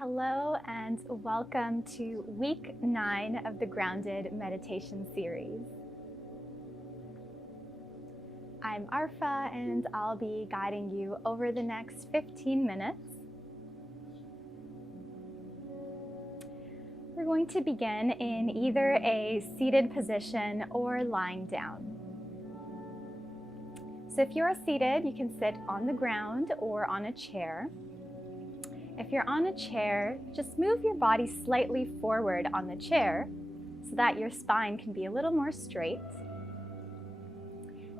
Hello and welcome to week 9 of the Grounded Meditation series. I'm Arfa and I'll be guiding you over the next 15 minutes. We're going to begin in either a seated position or lying down. So if you're seated, you can sit on the ground or on a chair. If you're on a chair, just move your body slightly forward on the chair so that your spine can be a little more straight.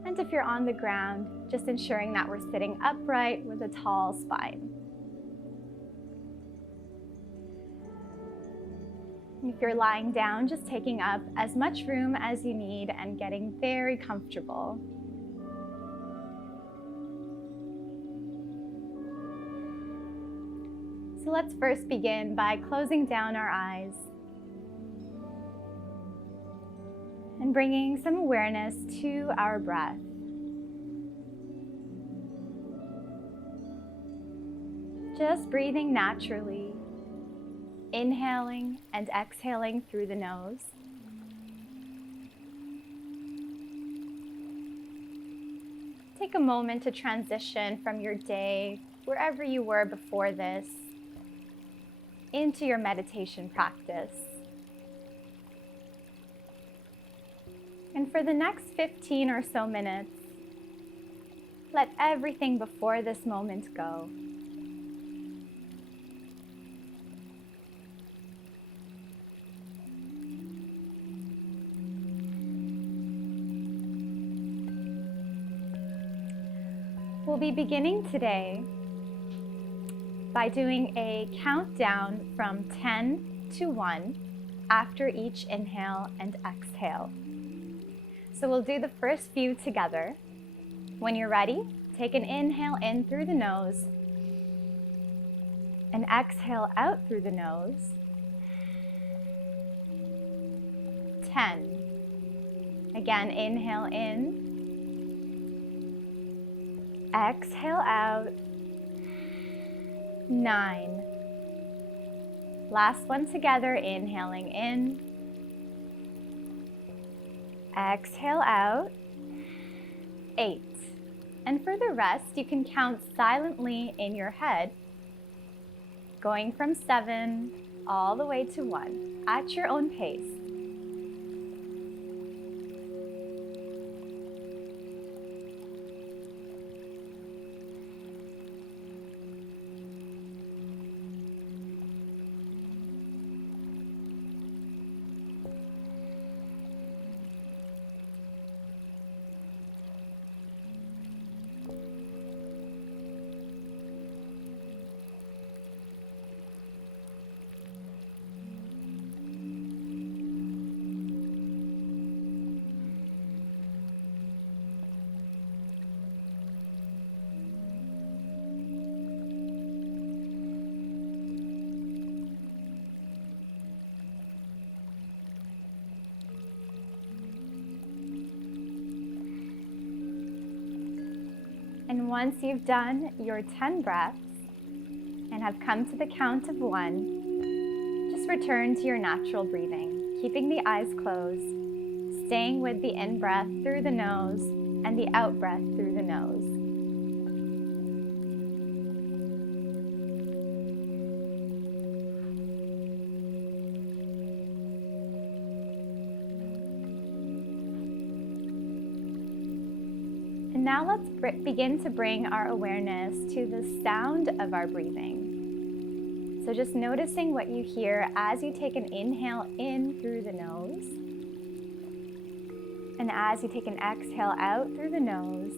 And if you're on the ground, just ensuring that we're sitting upright with a tall spine. And if you're lying down, just taking up as much room as you need and getting very comfortable. So let's first begin by closing down our eyes and bringing some awareness to our breath. Just breathing naturally, inhaling and exhaling through the nose. Take a moment to transition from your day, wherever you were before this, into your meditation practice. And for the next 15 or so minutes, let everything before this moment go. We'll be beginning today by doing a countdown from 10 to 1 after each inhale and exhale. So we'll do the first few together. When you're ready, take an inhale in through the nose and exhale out through the nose. 10. Again, inhale in, exhale out. 9. Last one together, inhaling in, exhale out. 8. And for the rest, you can count silently in your head, going from 7 all the way to 1 at your own pace. And once you've done your 10 breaths and have come to the count of 1, just return to your natural breathing, keeping the eyes closed, staying with the in-breath through the nose and the out-breath through the nose. And now let's begin to bring our awareness to the sound of our breathing. So just noticing what you hear as you take an inhale in through the nose, and as you take an exhale out through the nose,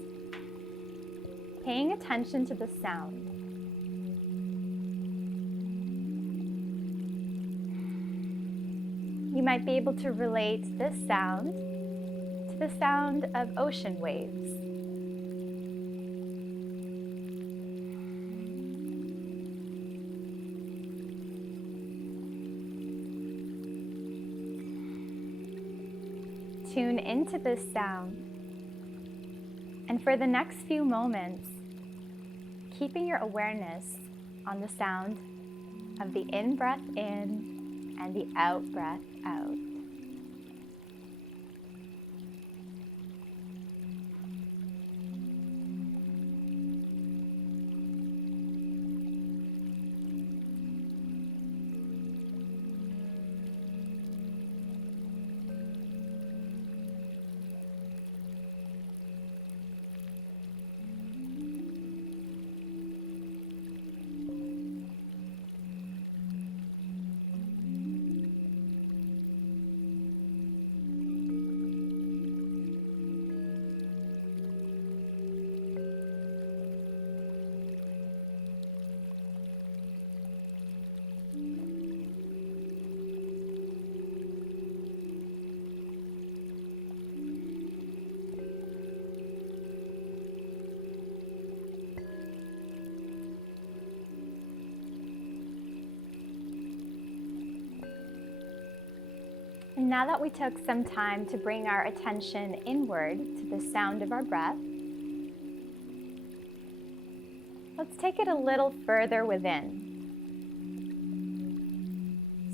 paying attention to the sound. You might be able to relate this sound to the sound of ocean waves. Tune into this sound, and for the next few moments, keeping your awareness on the sound of the in-breath in and the out-breath out. And now that we took some time to bring our attention inward to the sound of our breath, let's take it a little further within.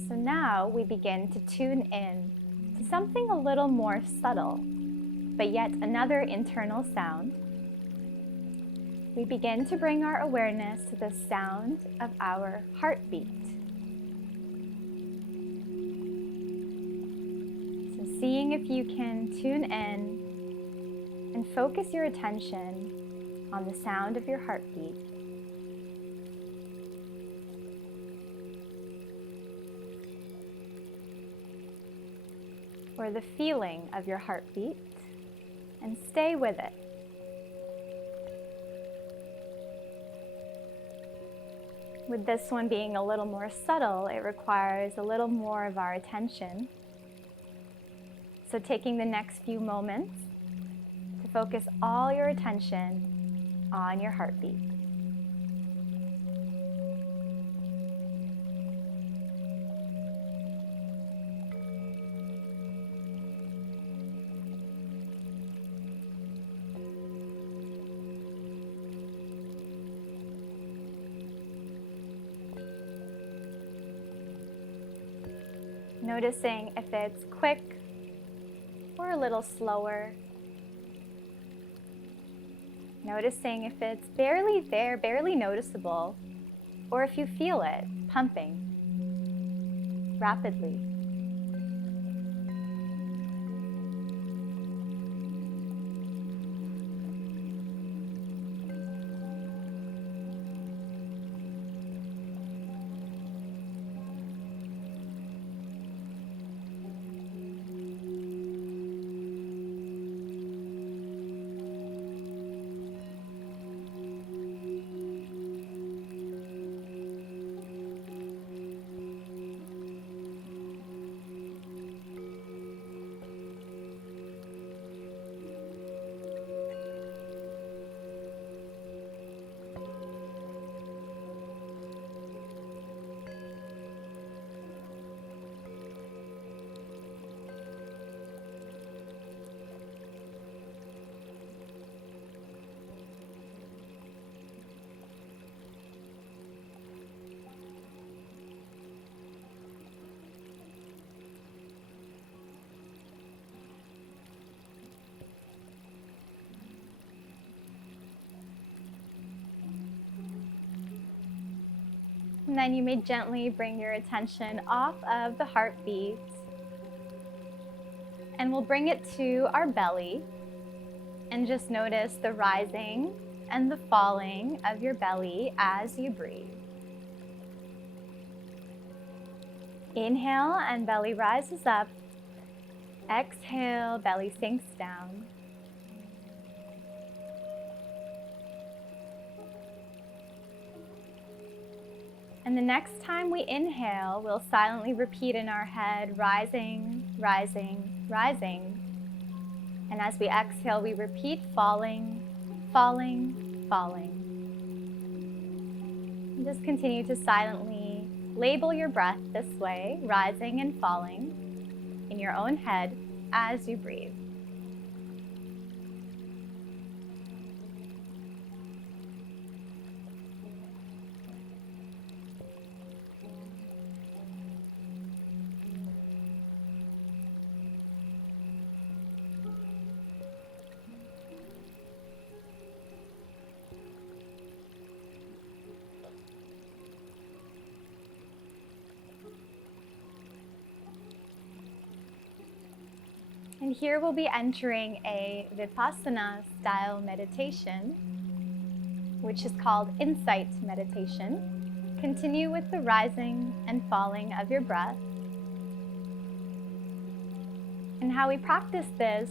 So now we begin to tune in to something a little more subtle, but yet another internal sound. We begin to bring our awareness to the sound of our heartbeat. Seeing if you can tune in and focus your attention on the sound of your heartbeat. Or the feeling of your heartbeat, and stay with it. With this one being a little more subtle, it requires a little more of our attention. So taking the next few moments to focus all your attention on your heartbeat. Noticing if it's quick or a little slower. Noticing if it's barely there, barely noticeable, or if you feel it pumping rapidly. And then you may gently bring your attention off of the heartbeat, and we'll bring it to our belly, and just notice the rising and the falling of your belly as you breathe. Inhale and belly rises up. Exhale, belly sinks down. And the next time we inhale, we'll silently repeat in our head, rising, rising, rising. And as we exhale, we repeat, falling, falling, falling. And just continue to silently label your breath this way, rising and falling in your own head as you breathe. And here we'll be entering a Vipassana style meditation, which is called Insight Meditation. Continue with the rising and falling of your breath. And how we practice this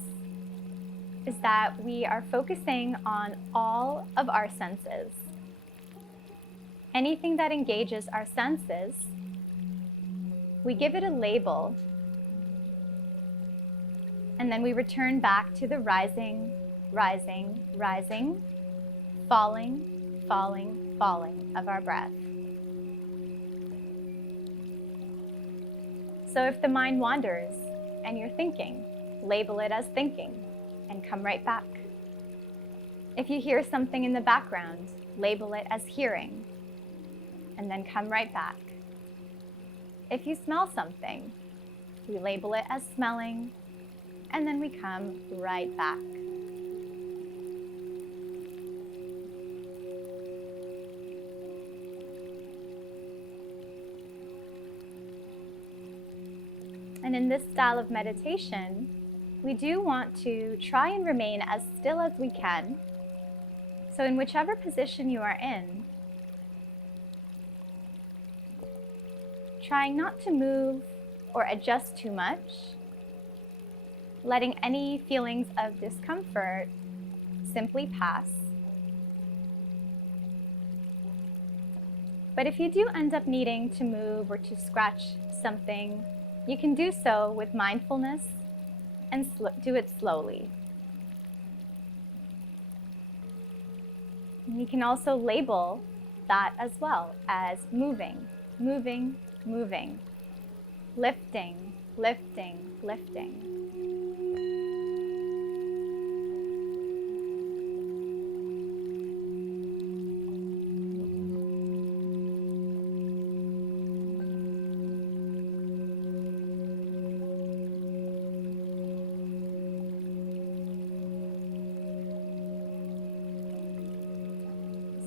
is that we are focusing on all of our senses. Anything that engages our senses, we give it a label, and then we return back to the rising, rising, rising, falling, falling, falling of our breath. So if the mind wanders and you're thinking, label it as thinking and come right back. If you hear something in the background, label it as hearing and then come right back. If you smell something, we label it as smelling and then we come right back. And in this style of meditation, we do want to try and remain as still as we can. So in whichever position you are in, trying not to move or adjust too much, letting any feelings of discomfort simply pass. But if you do end up needing to move or to scratch something, you can do so with mindfulness and do it slowly. And you can also label that as well as moving, moving, moving, lifting, lifting, lifting.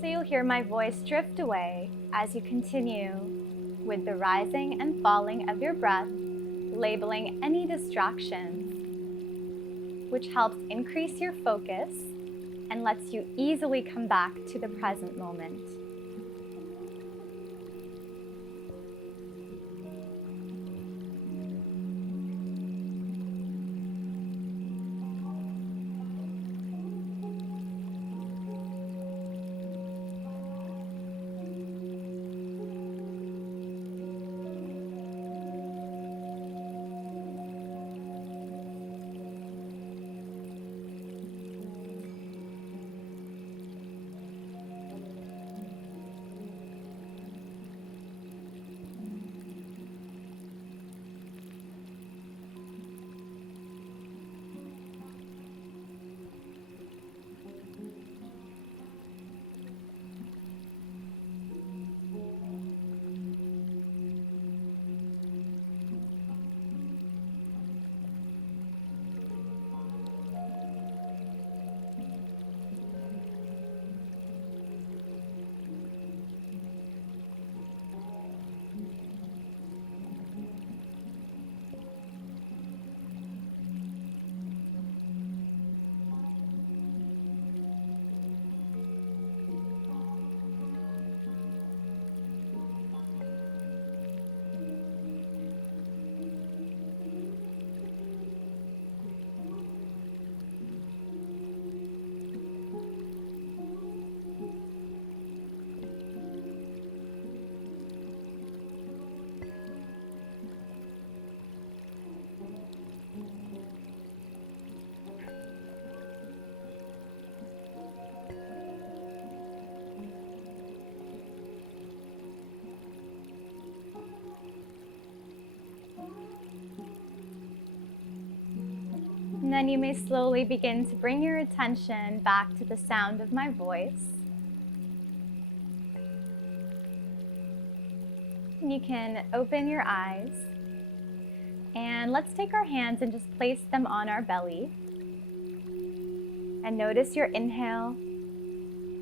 So you'll hear my voice drift away as you continue with the rising and falling of your breath, labeling any distractions, which helps increase your focus and lets you easily come back to the present moment. And then you may slowly begin to bring your attention back to the sound of my voice. And you can open your eyes. And let's take our hands and just place them on our belly. And notice your inhale.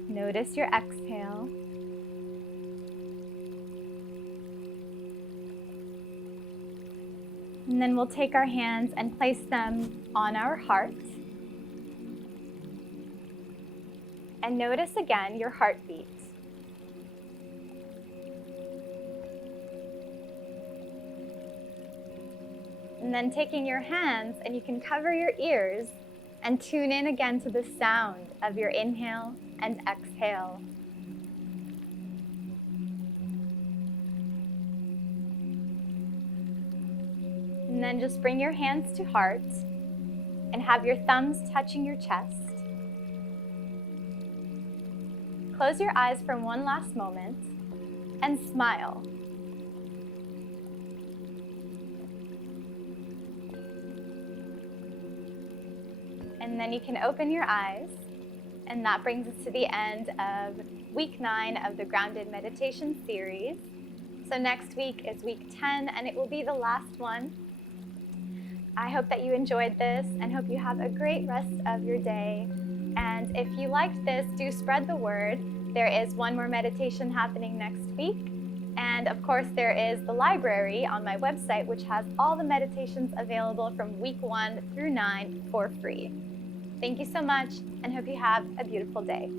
Notice your exhale. And then we'll take our hands and place them on our heart. And notice again your heartbeat. And then taking your hands, and you can cover your ears and tune in again to the sound of your inhale and exhale. And then just bring your hands to heart and have your thumbs touching your chest. Close your eyes for one last moment and smile. And then you can open your eyes, and that brings us to the end of week 9 of the Grounded Meditation series. So next week is week 10, and it will be the last one. I hope that you enjoyed this and hope you have a great rest of your day. And if you liked this, do spread the word. There is one more meditation happening next week. And of course, there is the library on my website, which has all the meditations available from week 1 through 9 for free. Thank you so much, and hope you have a beautiful day.